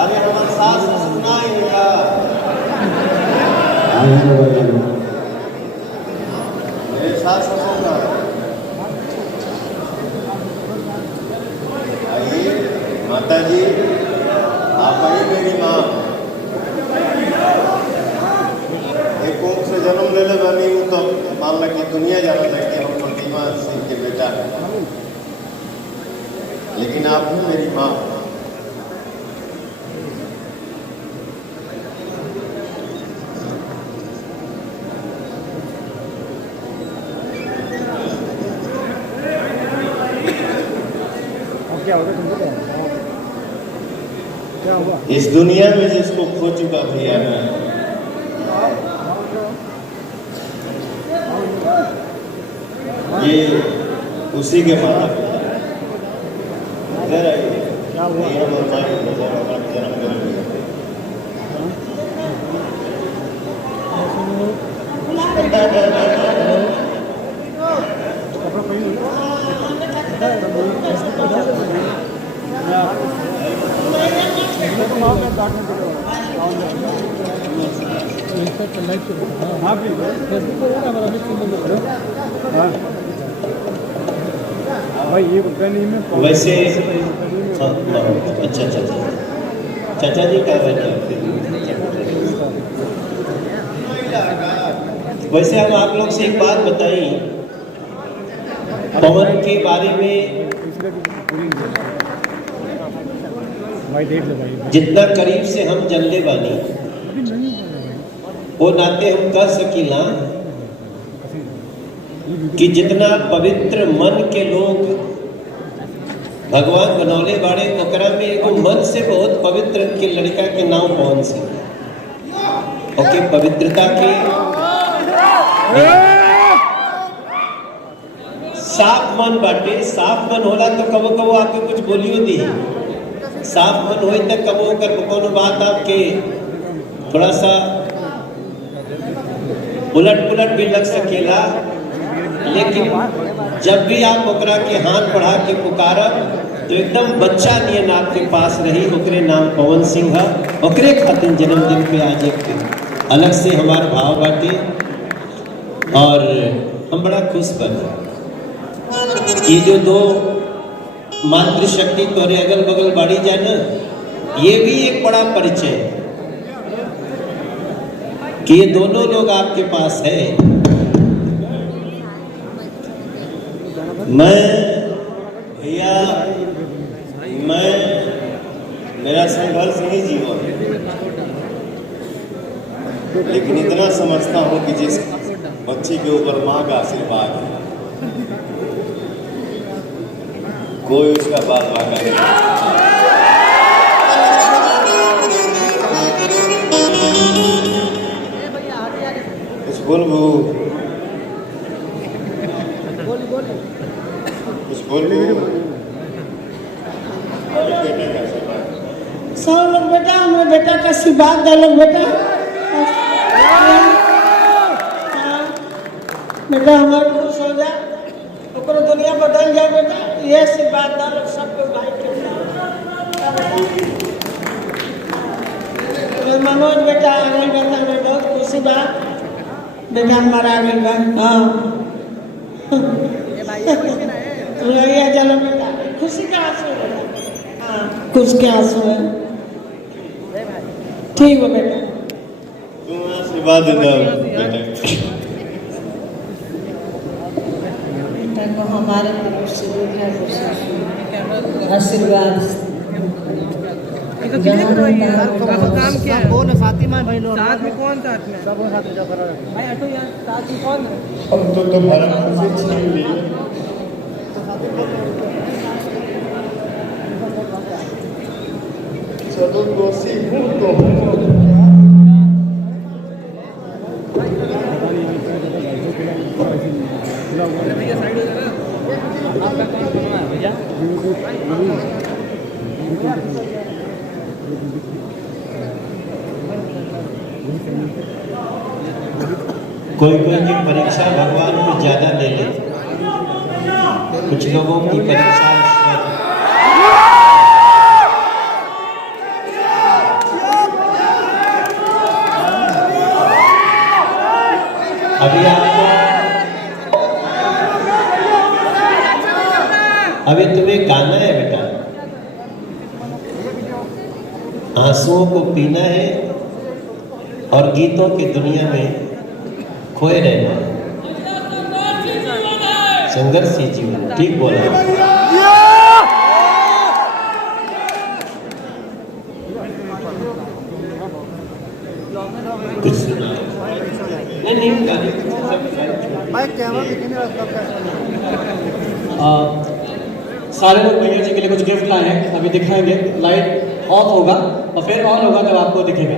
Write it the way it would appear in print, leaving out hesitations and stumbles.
अरे हमारे सास सुना ही होगा। मेरे सास ससुर का आइए माता जी, आप आइए मेरी माँ। एक कोख से जन्म ले बनी हूँ तो मान लो कि दुनिया जाना था कि हम प्रतिमा सिंह के बेटा है, लेकिन आप ही मेरी माँ। क्या होगा तुमको क्या हुआ? इस दुनिया में जिसको खो चुका भैया मैं, ये उसी के माता पिता इधर आइए। क्या हुआ? जन्म करेंगे। कपड़ा पहन लो। भाई ये नहीं में वैसे अच्छा चाचा जी क्या बैठे। वैसे हम आप लोग से एक बात बताई पवन के बारे में। भाई देख लो भाई, जितना करीब से हम जनले बानी वो नाते हम कह सकीला कि जितना पवित्र मन के लोग भगवान बनौले बाड़े ओकरा में एगो मन से बहुत पवित्र के लड़का के नाम पवन सिंह। ओके, पवित्रता के साफ मन बाटे। साफ मन होला तो कबो कबो आपके कुछ बोलियो दी। साफ मन होई तक कबो कर कोनो बात आपके थोड़ा सा उलट भी लग सकेला, लेकिन जब भी आप ओकरा के हाथ बढ़ा के पुकारब तो एकदम बच्चा नियन आपके पास रही। ओकरे नाम पवन सिंह है। ओकरे खातिर जन्मदिन पे आज एक अलग से हमार भाव बाटे और हम बड़ा खुश बने। ये जो दो मातृशक्ति तोरे अगल बगल बाड़ी जाए ना, ये भी एक बड़ा परिचय कि ये दोनों लोग आपके पास है। मैं भैया मेरा संघर्ष ही जीवन, लेकिन इतना समझता हूँ कि जिस बच्ची के ऊपर माँ का आशीर्वाद है कोई उसका बात वाका नहीं। कुछ बोल सब लोग बेटा हमारे बेटा का आशीर्वाद डालो बेटा। बेटा हमारे खुश हो जा, ओकरो दुनिया बदल जाए बेटा। ये आशीर्वाद डालो सबको भाई के। मनोज बेटा आ गई बेटा, हमें बहुत खुशी बा बेटा हमारा आ गई बा। हाँ रोइया चलो बेटा, खुशी का आंसू है बेटा। हाँ खुश के आंसू है। ठीक है बेटा, तुम आशीर्वाद दे दो बेटा। बेटा को हमारे तरफ से आशीर्वाद। काम क्या है? कौन साथी में भाई लोग साथ में? कौन साथ में? सब साथ में जफर भाई हटो यार, साथ में कौन है? अब तो तुम्हारा खुशी छीन ली। चलो दोषी हूँ तो भैया साइड हो जाना। आपका कौन सुनना है भैया? कोई की परीक्षा भगवान कुछ ज्यादा ले ले, कुछ लोगों की परीक्षा अभी आपको अभी तुम्हें गाना है बेटा, आंसुओं को पीना है और गीतों की दुनिया में खोए रहना है। संघर्ष ही जीवन, ठीक बोला। कुछ सुना नहीं सारे लोग भैया जी के लिए कुछ गिफ्ट लाए हैं, अभी दिखाएंगे। लाइट ऑफ होगा और फिर ऑन होगा तब आपको दिखेगा।